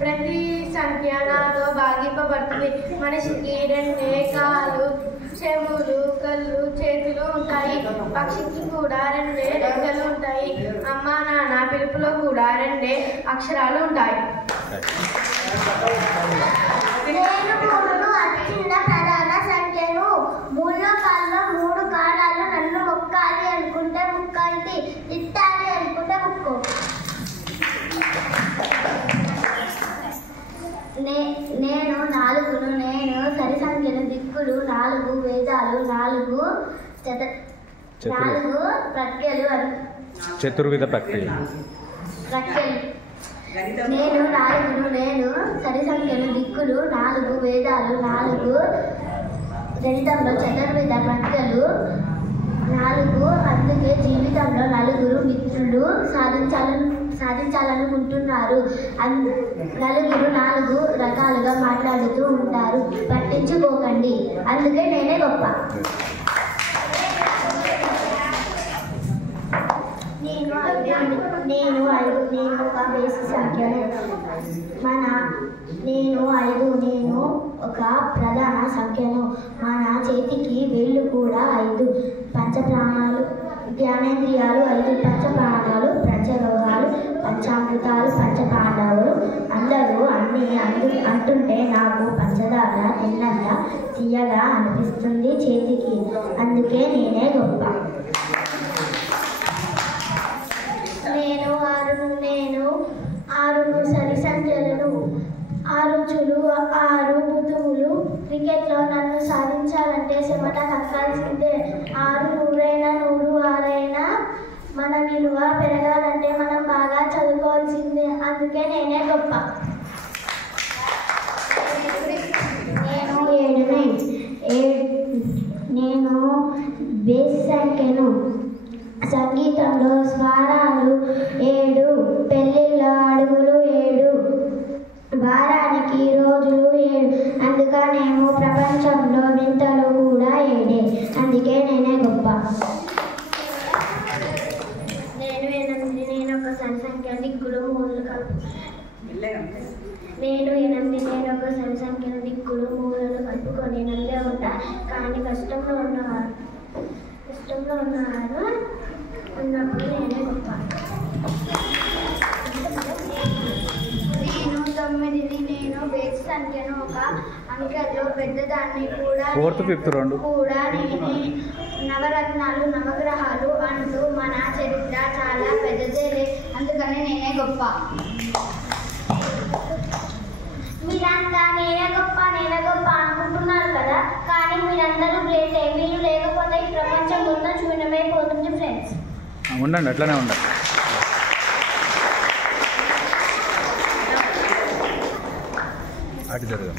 ప్రతి సంఖ్య నాతో భాగింపబడుతుంది. మనిషికి 2 కాళ్ళు, చెవులు, కళ్ళు, చేతులు ఉంటాయి. పక్షికి కూడా 2 రెక్కలు ఉంటాయి. అమ్మ నాన్న పిలుపులో కూడా 2 అక్షరాలు ఉంటాయి. ప్రధాన సంఖ్యను 3 కాళ్ళలో 3 కాలాలు. నన్ను మొక్కాలి అనుకుంటే ముక్కంటి, తిట్టాలి అనుకుంటే ముక్కు. నేను 4ను, నేను సరి సంఖ్యను, దిక్కులు 4, వేదాలు 4, 4 ప్రక్రియలు చతుర్విధ ప్రక్రియ. నేను 4ను, నేను సరి సంఖ్యను, దిక్కులు 4, వేదాలు 4, గణితంలో చతుర్విధ ప్రక్రియలు 4. అందుకే జీవితంలో 4 మిత్రులు సాధించాలనుకుంటున్నారు. 4 రకాలుగా మాట్లాడుతూ ఉంటారు. పట్టించుకోకండి. అందుకే నేనే గొప్ప. నేను 5. నేను ఒక బేసి సంఖ్యను. నేను 5. నేను ఒక ప్రధాన సంఖ్యను. మన చేతికి వేళ్ళు కూడా 5. పంచప్రాణాలు, జ్ఞానేంద్రియాలు 5. పంచప్రాణాలు, పంచరోగాలు, పంచామృతాలు, పంచపాండవులు. అందరూ అన్నీ అంటుంటే నాకు పంచదార తిన్నంత తీయగా అనిపిస్తుంది చేతికి. అందుకే నేనే గొప్ప. నేను 6 సరి సంఖ్యలను. 6 రుచులు, 6 బుధువులు. క్రికెట్లో నన్ను సాధించాలంటే చెమట కక్కాల్సిందే. 6 100 6 మన విలువ పెరగాలంటే మనం బాగా చదువుకోవాల్సిందే. అందుకే నేనే గొప్ప. నేను 7. నేను బేసి సంఖ్యను. సంగీతంలో స్వరాలు 7, పెళ్ళిళ్ళ అడుగులు 7, వారానికి రోజులు 7. అందుకనేమో ప్రపంచంలో వింతలు కూడా 7. అందుకే నేనే గొప్ప. నేను 8. నేను ఒక సరి సంఖ్య, దిక్కులు 3 నేను 8. నేను ఒక సరి సంఖ్యను, దిక్కులు 3 కలుపుకొని నల్లే ఉంటా. కానీ కష్టంలో ఉన్నవారు ఉన్నప్పుడు నేనే గొప్ప. నేను 9. నేను బేసి సంఖ్యను. ఒక అంకెలో పెద్దదాన్ని కూడా నేనే. నవరత్నాలు, నవగ్రహాలు అంటూ మన చరిత్ర చాలా పెద్దదే. అందుకని నేనే గొప్ప. మీరంతా నేనే గొప్ప అనుకుంటున్నారు కదా, కానీ మీరందరూ గ్రేటే. మీరు లేకపోతే ఈ ప్రపంచం మొత్తం శూన్యమైపోతుంది ఫ్రెండ్స్. ఉండండి, అట్లనే ఉండండి. అటు జరగదు.